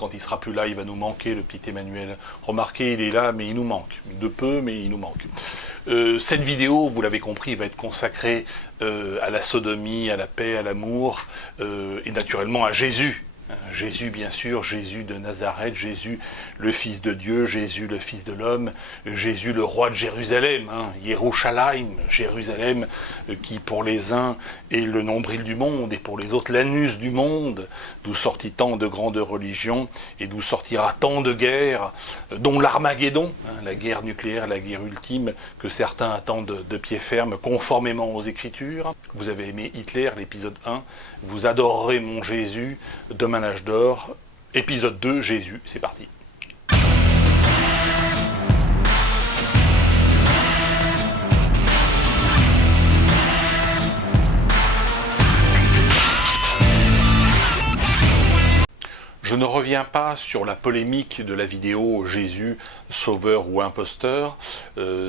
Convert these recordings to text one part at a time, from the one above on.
quand il sera plus là, il va nous manquer, le petit Emmanuel. Remarquez, il est là, mais il nous manque. De peu, mais il nous manque. Cette vidéo, vous l'avez compris, va être consacrée à la sodomie, à la paix, à l'amour, et naturellement à Jésus. Jésus, bien sûr, Jésus de Nazareth, Jésus le Fils de Dieu, Jésus le Fils de l'homme, Jésus le roi de Jérusalem, Yerushalayim, Jérusalem, qui pour les uns est le nombril du monde et pour les autres l'anus du monde, d'où sortit tant de grandes religions et d'où sortira tant de guerres, dont l'Armageddon, la guerre nucléaire, la guerre ultime, que certains attendent de pied ferme, conformément aux Écritures. Vous avez aimé Hitler, l'épisode 1, vous adorerez mon Jésus, demain l'âge d'or, épisode 2, Jésus, c'est parti. Je ne reviens pas sur la polémique de la vidéo Jésus, sauveur ou imposteur.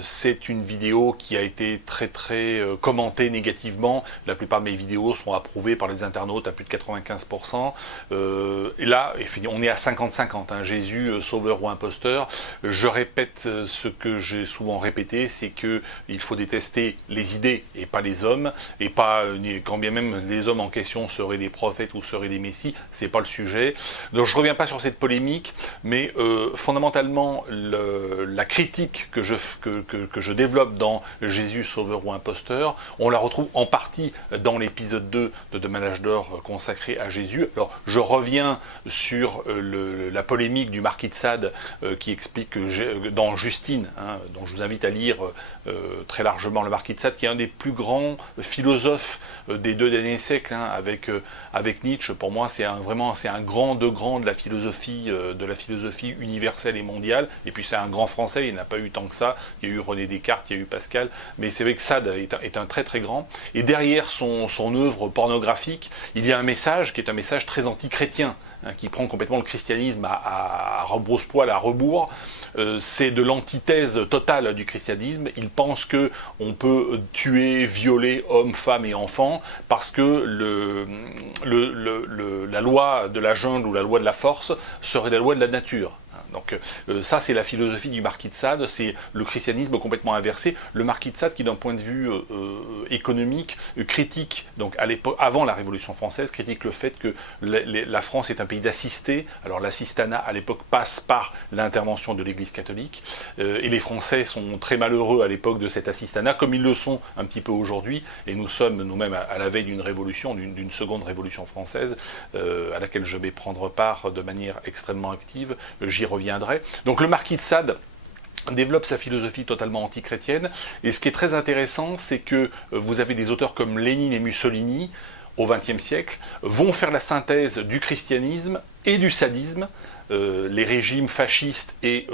C'est une vidéo qui a été très commentée négativement. La plupart de mes vidéos sont approuvées par les internautes à plus de 95%. Et là, on est à 50-50. Jésus, sauveur ou imposteur. Je répète ce que j'ai souvent répété, c'est qu'il faut détester les idées et pas les hommes. Et pas, quand bien même les hommes en question seraient des prophètes ou seraient des messies, c'est pas le sujet. Donc je ne reviens pas sur cette polémique, mais fondamentalement, la critique que je développe dans Jésus, sauveur ou imposteur, on la retrouve en partie dans l'épisode 2 de Demain l'âge d'or consacré à Jésus. Alors je reviens sur la polémique du marquis de Sade qui explique que dans Justine, dont je vous invite à lire très largement le marquis de Sade, qui est un des plus grands philosophes des 2 derniers siècles, avec Nietzsche. Pour moi, c'est un grand de de la philosophie universelle et mondiale, et puis c'est un grand français, il n'a pas eu tant que ça, il y a eu René Descartes, il y a eu Pascal, mais c'est vrai que Sade est un très grand, et derrière son œuvre pornographique, il y a un message qui est un message très anti-chrétien, qui prend complètement le christianisme à rebrousse-poil, à rebours. C'est de l'antithèse totale du christianisme. Il pense que on peut tuer, violer hommes, femmes et enfants parce que la loi de la jungle ou la loi de la force serait la loi de la nature. Donc ça, c'est la philosophie du marquis de Sade, c'est le christianisme complètement inversé. Le marquis de Sade qui, d'un point de vue économique, critique, donc à l'époque, avant la Révolution française, critique le fait que la France est un pays d'assistés. Alors l'assistanat, à l'époque, passe par l'intervention de l'Église catholique, et les Français sont très malheureux à l'époque de cet assistanat, comme ils le sont un petit peu aujourd'hui, et nous sommes nous-mêmes à la veille d'une révolution, d'une seconde révolution française, à laquelle je vais prendre part de manière extrêmement active. J'y reviendrai. Donc le marquis de Sade développe sa philosophie totalement anti-chrétienne, et ce qui est très intéressant, c'est que vous avez des auteurs comme Lénine et Mussolini, au XXe siècle, vont faire la synthèse du christianisme et du sadisme. Les régimes fascistes et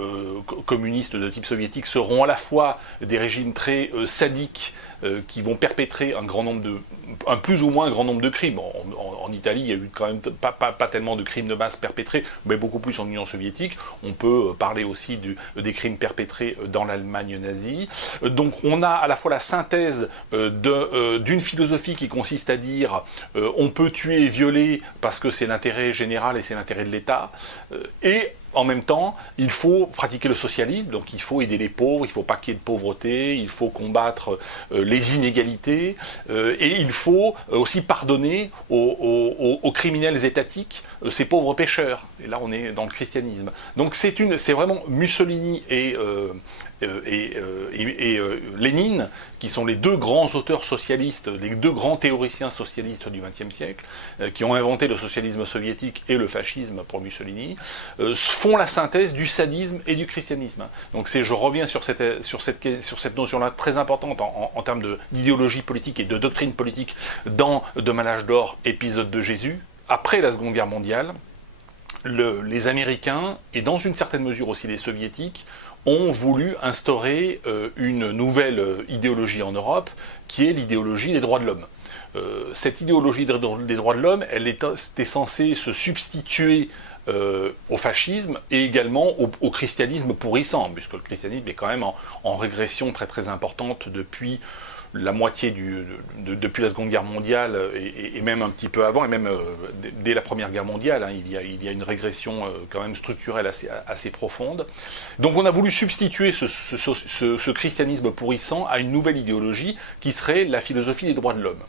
communistes de type soviétique seront à la fois des régimes très sadiques qui vont perpétrer un plus ou moins grand nombre de crimes. En Italie, il y a eu quand même pas tellement de crimes de masse perpétrés, mais beaucoup plus en Union soviétique. On peut parler aussi des crimes perpétrés dans l'Allemagne nazie. Donc on a à la fois la synthèse d'une philosophie qui consiste à dire on peut tuer et violer parce que c'est l'intérêt général et c'est l'intérêt de l'État, et en même temps, il faut pratiquer le socialisme, donc il faut aider les pauvres, il faut pas qu'il y ait de pauvreté, il faut combattre les inégalités, et il faut aussi pardonner aux criminels étatiques ces pauvres pécheurs. Et là, on est dans le christianisme. Donc c'est vraiment Mussolini et Lénine, qui sont les 2 grands auteurs socialistes, les 2 grands théoriciens socialistes du XXe siècle, qui ont inventé le socialisme soviétique et le fascisme pour Mussolini, font la synthèse du sadisme et du christianisme. Donc je reviens sur cette notion-là très importante en termes d'idéologie politique et de doctrine politique dans Demain l'âge d'or, épisode de Jésus. Après la Seconde Guerre mondiale, les Américains, et dans une certaine mesure aussi les Soviétiques, ont voulu instaurer une nouvelle idéologie en Europe, qui est l'idéologie des droits de l'homme. Cette idéologie des droits de l'homme, elle était censée se substituer au fascisme et également au christianisme pourrissant, puisque le christianisme est quand même en régression très importante depuis la moitié depuis la Seconde Guerre mondiale, et même un petit peu avant, et même dès la Première Guerre mondiale, hein, il y a une régression quand même structurelle assez profonde. Donc on a voulu substituer ce christianisme pourrissant à une nouvelle idéologie qui serait la philosophie des droits de l'homme.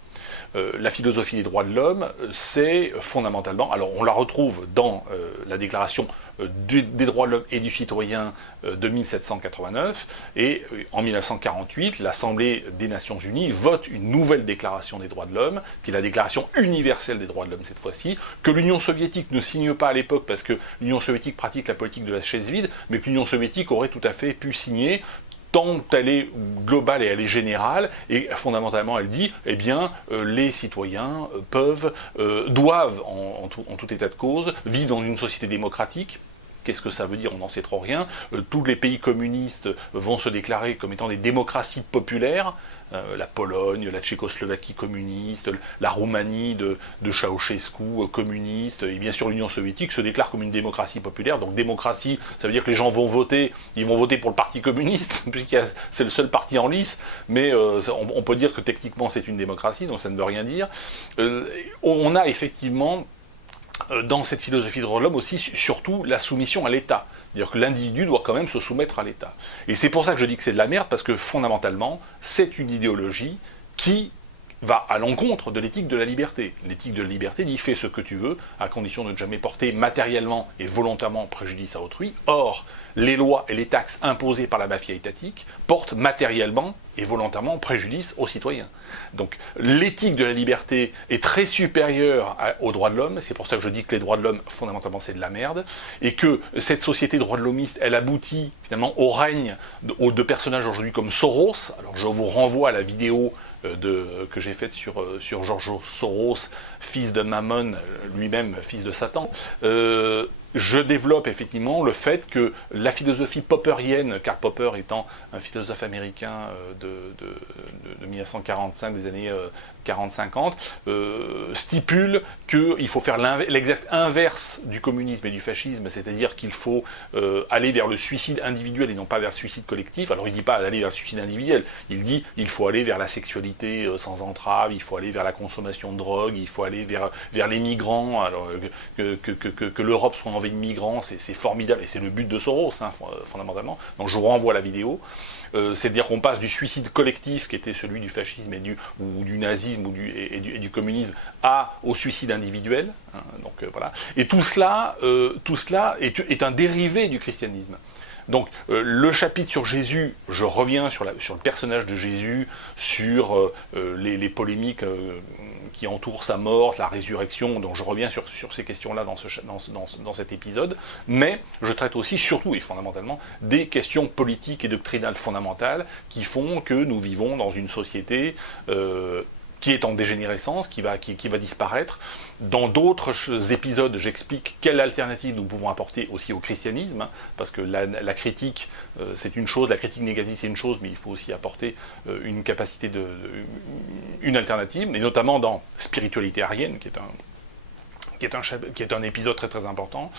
La philosophie des droits de l'homme, c'est fondamentalement, alors on la retrouve dans la déclaration des droits de l'homme et du citoyen de 1789, et en 1948, l'Assemblée des Nations Unies vote une nouvelle déclaration des droits de l'homme, qui est la déclaration universelle des droits de l'homme cette fois-ci, que l'Union soviétique ne signe pas à l'époque parce que l'Union soviétique pratique la politique de la chaise vide, mais que l'Union soviétique aurait tout à fait pu signer tant elle est globale et elle est générale, et fondamentalement elle dit, eh bien, les citoyens doivent, en tout état de cause, vivre dans une société démocratique. Qu'est-ce que ça veut dire? On n'en sait trop rien. Tous les pays communistes vont se déclarer comme étant des démocraties populaires. La Pologne, la Tchécoslovaquie communiste, la Roumanie de Ceausescu communiste, et bien sûr l'Union soviétique se déclare comme une démocratie populaire. Donc démocratie, ça veut dire que les gens vont voter, ils vont voter pour le parti communiste, puisque c'est le seul parti en lice, mais on peut dire que techniquement c'est une démocratie, donc ça ne veut rien dire. On a effectivement dans cette philosophie de droits de l'homme aussi, surtout, la soumission à l'État. C'est-à-dire que l'individu doit quand même se soumettre à l'État. Et c'est pour ça que je dis que c'est de la merde, parce que fondamentalement, c'est une idéologie qui va à l'encontre de l'éthique de la liberté. L'éthique de la liberté dit fais ce que tu veux, à condition de ne jamais porter matériellement et volontairement préjudice à autrui. Or, les lois et les taxes imposées par la mafia étatique portent matériellement et volontairement préjudice aux citoyens. Donc l'éthique de la liberté est très supérieure aux droits de l'homme, c'est pour ça que je dis que les droits de l'homme, fondamentalement, c'est de la merde, et que cette société droits de l'hommiste, elle aboutit finalement au règne de personnages aujourd'hui comme Soros. Alors je vous renvoie à la vidéo que j'ai faite sur George Soros, fils de Mammon, lui-même fils de Satan. Je développe effectivement le fait que la philosophie popperienne, Karl Popper étant un philosophe américain de 1945, des années 40-50, stipule qu'il faut faire l'exact inverse du communisme et du fascisme, c'est-à-dire qu'il faut aller vers le suicide individuel et non pas vers le suicide collectif. Alors il ne dit pas aller vers le suicide individuel, il dit qu'il faut aller vers la sexualité sans entrave, il faut aller vers la consommation de drogue, il faut aller vers les migrants, alors, que l'Europe soit envahie de migrants, c'est formidable, et c'est le but de Soros, hein, fondamentalement. Donc je vous renvoie à la vidéo. C'est-à-dire qu'on passe du suicide collectif, qui était celui du fascisme ou du nazisme et du communisme, au suicide individuel. Hein, donc voilà. Et tout cela est un dérivé du christianisme. Donc le chapitre sur Jésus, je reviens sur le personnage de Jésus, sur les polémiques qui entourent sa mort, la résurrection, donc je reviens sur ces questions-là dans cet épisode, mais je traite aussi, surtout et fondamentalement, des questions politiques et doctrinales fondamentales qui font que nous vivons dans une société qui est en dégénérescence, qui va disparaître. Dans d'autres épisodes, j'explique quelle alternative nous pouvons apporter aussi au christianisme, hein, parce que la critique, c'est une chose, la critique négative, c'est une chose, mais il faut aussi apporter une capacité une alternative, et notamment dans Spiritualité arienne, qui est un épisode très très important.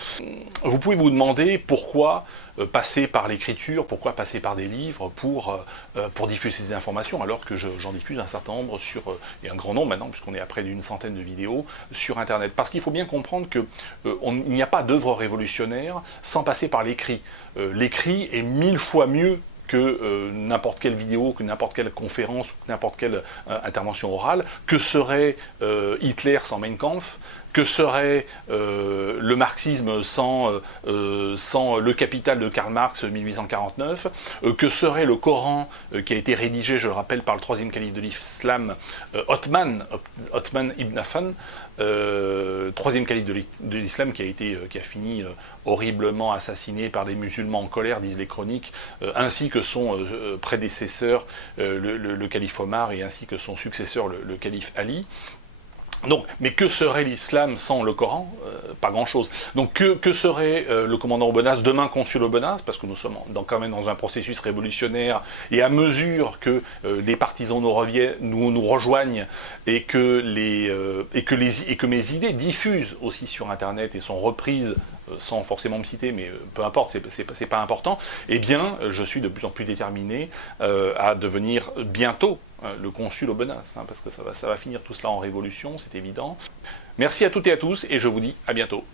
Vous pouvez vous demander pourquoi passer par l'écriture, pourquoi passer par des livres pour diffuser ces informations, alors que j'en diffuse un certain nombre et un grand nombre maintenant, puisqu'on est à près d'une centaine de vidéos sur Internet. Parce qu'il faut bien comprendre qu'il n'y a pas d'œuvre révolutionnaire sans passer par l'écrit. L'écrit est 1000 fois mieux que n'importe quelle vidéo, que n'importe quelle conférence, que n'importe quelle intervention orale. Que serait Hitler sans Mein Kampf? Que serait le marxisme sans le Capital de Karl Marx 1849? Que serait le Coran qui a été rédigé, je le rappelle, par le troisième calife de l'islam, Othman ibn Affan, troisième calife de l'islam qui a fini horriblement assassiné par des musulmans en colère, disent les chroniques, ainsi que son prédécesseur, le calife Omar, et ainsi que son successeur, le calife Ali. Donc, mais que serait l'islam sans le Coran? Pas grand-chose. Donc que serait le commandant Aubenas, demain consul Aubenas, parce que nous sommes quand même dans un processus révolutionnaire, et à mesure que les partisans nous rejoignent, et que mes idées diffusent aussi sur Internet et sont reprises, sans forcément me citer, mais peu importe, c'est pas important, eh bien, je suis de plus en plus déterminé à devenir bientôt le consul Aubenas, hein, parce que ça va finir tout cela en révolution, c'est évident. Merci à toutes et à tous, et je vous dis à bientôt.